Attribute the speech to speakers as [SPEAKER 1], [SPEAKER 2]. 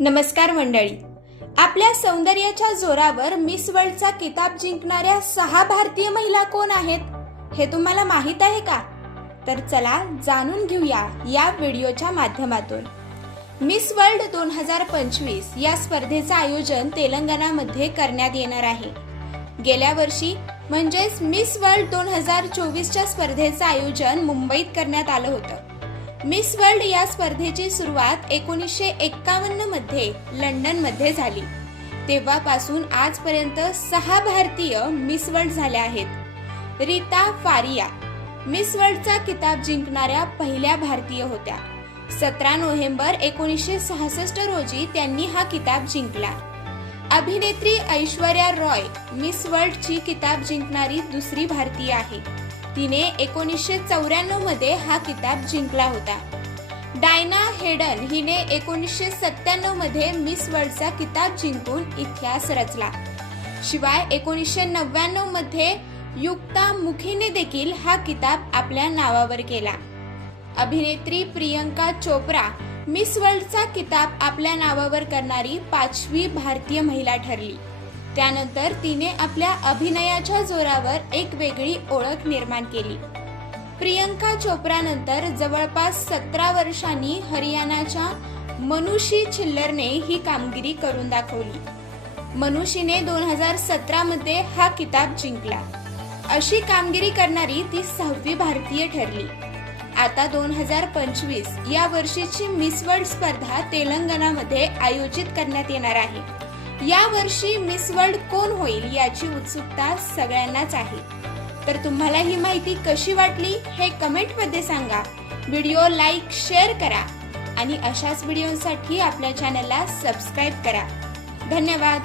[SPEAKER 1] नमस्कार मंडळी. आपल्या सौंदर्याच्या जोरावर मिस वर्ल्डचा किताब जिंकणाऱ्या सहा भारतीय महिला कोण आहेत हे तुम्हाला माहीत आहे का? तर चला जाणून घेऊया या व्हिडिओच्या माध्यमातून. मिस वर्ल्ड दोन हजार पंचवीस या स्पर्धेचं आयोजन तेलंगणामध्ये करण्यात येणार आहे. गेल्या वर्षी म्हणजेच मिस वर्ल्ड दोन हजार चोवीसच्या स्पर्धेचं आयोजन मुंबईत करण्यात आलं होतं. मिस वर्ल्ड या स्पर्धेची सुरुवात एकोणीसशे एक्कावन्नमध्ये लंडनमध्ये झाली. तेव्हापासून आजपर्यंत सहा भारतीय मिस वर्ल्ड झाल्या आहेत. रीता फारिया मिस वर्ल्डचा किताब जिंकणाऱ्या पहिल्या भारतीय होत्या. सतरा नोव्हेंबर एकोणीसशे सहासष्ट रोजी त्यांनी हा किताब जिंकला. अभिनेत्री ऐश्वर्या रॉय मिस वर्ल्डची किताब जिंकणारी दुसरी भारतीय आहे. तिने एकोणीसशे चौऱ्याण्णवमध्ये हा किताब जिंकला होता. डायना हेडन हिने एकोणीसशे सत्त्याण्णवमध्ये मिस वर्ल्डचा किताब जिंकून इतिहास रचला. शिवाय एकोणीसशे नव्याण्णवमध्ये युक्ता मुखीने देखील हा किताब आपल्या नावावर केला. अभिनेत्री प्रियंका चोप्रा मिस वर्ल्डचा किताब आपल्या नावावर करणारी पाचवी भारतीय महिला ठरली. त्यानंतर तिने आपल्या अभिनयाच्या जोरावर एक वेगळी ओळख निर्माण केली. प्रियंका चोप्रा नंतर जवळपास सतरा वर्षांनी हरियाणाच्या मनुषी छिल्लरने ही कामगिरी करून दाखवली. मनुषीने दोन हजार सतरा मध्ये हा किताब जिंकला. अशी कामगिरी करणारी ती सहावी भारतीय ठरली. आता दोन हजार पंचवीस या वर्षीची मिस वर्ल्ड स्पर्धा तेलंगणामध्ये आयोजित करण्यात येणार आहे. या वर्षी मिस वर्ल्ड कोण होईल याची उत्सुकता सगळ्यांनाच आहे. तर तुम्हाला ही माहिती कशी वाटली हे कमेंटमध्ये सांगा. व्हिडिओ लाईक शेअर करा आणि अशाच व्हिडिओसाठी आपल्या चॅनलला सबस्क्राईब करा. धन्यवाद.